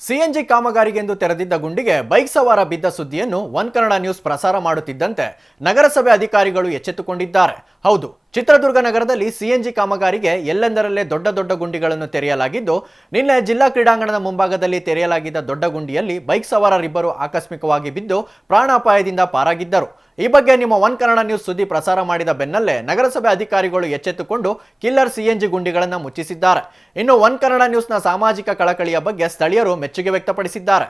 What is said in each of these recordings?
CNG ಕಾಮಗಾರಿಗೆಂದು ತೆರೆದಿದ್ದ ಗುಂಡಿಗೆ bike ಸವಾರ ಬಿದ್ದ ಸುದ್ದಿಯನ್ನು ಒನ್ ಕನ್ನಡ ನ್ಯೂಸ್ ಪ್ರಸಾರ ಮಾಡುತ್ತಿದ್ದಂತೆ ನಗರಸಭೆ ಅಧಿಕಾರಿಗಳು ಎಚ್ಚೆತ್ತುಕೊಂಡಿದ್ದಾರೆ. ಹೌದು ಚಿತ್ರದುರ್ಗ ನಗರದಲ್ಲಿ ಸಿಎನ್ಜಿ ಕಾಮಗಾರಿಗೆ ಎಲ್ಲೆಂದರಲ್ಲೇ ದೊಡ್ಡ ದೊಡ್ಡ ಗುಂಡಿಗಳನ್ನು ತೆರೆಯಲಾಗಿದ್ದು, ನಿನ್ನೆ ಜಿಲ್ಲಾ ಕ್ರೀಡಾಂಗಣದ ಮುಂಭಾಗದಲ್ಲಿ ತೆರೆಯಲಾಗಿದ್ದ ದೊಡ್ಡ ಗುಂಡಿಯಲ್ಲಿ ಬೈಕ್ ಸವಾರರಿಬ್ಬರು ಆಕಸ್ಮಿಕವಾಗಿ ಬಿದ್ದು ಪ್ರಾಣಾಪಾಯದಿಂದ ಪಾರಾಗಿದ್ದರು. ಈ ಬಗ್ಗೆ ನಿಮ್ಮ ಒನ್ ಕನ್ನಡ ನ್ಯೂಸ್ ಸುದ್ದಿ ಪ್ರಸಾರ ಮಾಡಿದ ಬೆನ್ನಲ್ಲೇ ನಗರಸಭೆ ಅಧಿಕಾರಿಗಳು ಎಚ್ಚೆತ್ತುಕೊಂಡು ಕಿಲ್ಲರ್ ಸಿಎನ್ಜಿ ಗುಂಡಿಗಳನ್ನು ಮುಚ್ಚಿಸಿದ್ದಾರೆ. ಇನ್ನು ಒನ್ ಕನ್ನಡ ನ್ಯೂಸ್ನ ಸಾಮಾಜಿಕ ಕಳಕಳಿಯ ಬಗ್ಗೆ ಸ್ಥಳೀಯರು ಮೆಚ್ಚುಗೆ ವ್ಯಕ್ತಪಡಿಸಿದ್ದಾರೆ.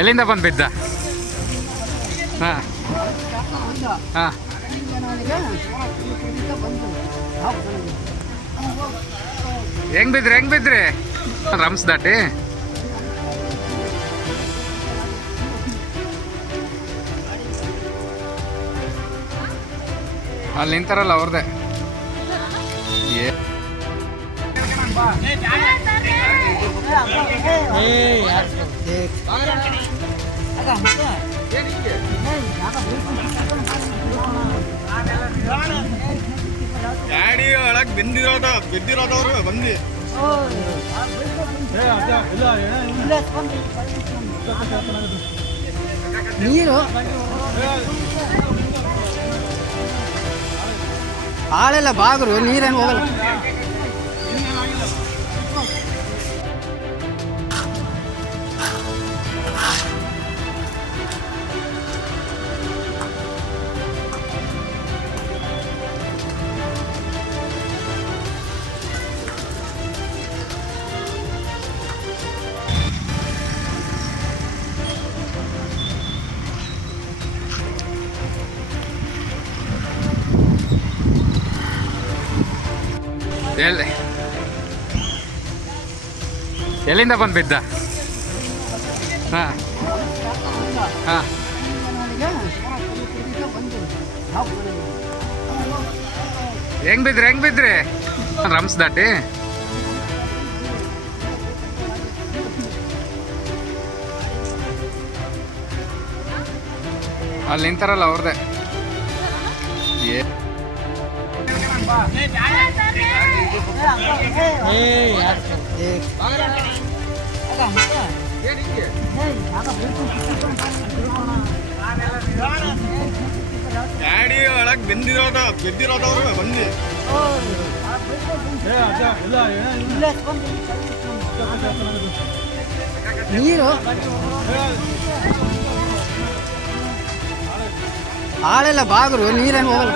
ಎಲ್ಲಿಂದ ಬಂದು ಬಿದ್ದ ಹಾಂ. ಹಾಂ. ಹೆಂಗ್ ಬಿದ್ರಿ ಹೆಂಗ್ ಬಿದ್ರಿ? ರಮ್ಸ್ ದಾಟಿ. ಅಲ್ಲಿ ನಿಂತಾರಲ್ಲ ಅವ್ರದ್ದೇ ಏ. ಗಾಡಿ ಒಳಗೆ ಬಿದ್ದಿರೋದ ಬಿದ್ದಿರೋದವ್ರು ಬಂದು ನೀರು ಆಳೆಲ್ಲ ಬಾಗರು ನೀರೇನು ಹೋಗಲ್ಲ ಎಲ್ಲಿ? ಎಲ್ಲಿಂದ ಬಂದು ಬಿದ್ದ ಹಾಂ. ಹಾಂ. ಹೆಂಗ್ ಬಿದ್ರಿ ಹೆಂಗ್ ಬಿದ್ರಿ? ರಮ್ಸ್ ದಾಟಿ. ಅಲ್ಲಿ ನಿಂತಾರಲ್ಲ ಅವ್ರದ್ದೇ ಏ. ಗಾಡಿ ಒಳಗೆ ಬೆಂದಿರೋದ ಬಿದ್ದಿರೋದವ್ರು ಬಂದು ನೀರು ಆಳೆಲ್ಲ ಬಾಗರು ನೀರೇನು ಹೋಗಲ್ಲ.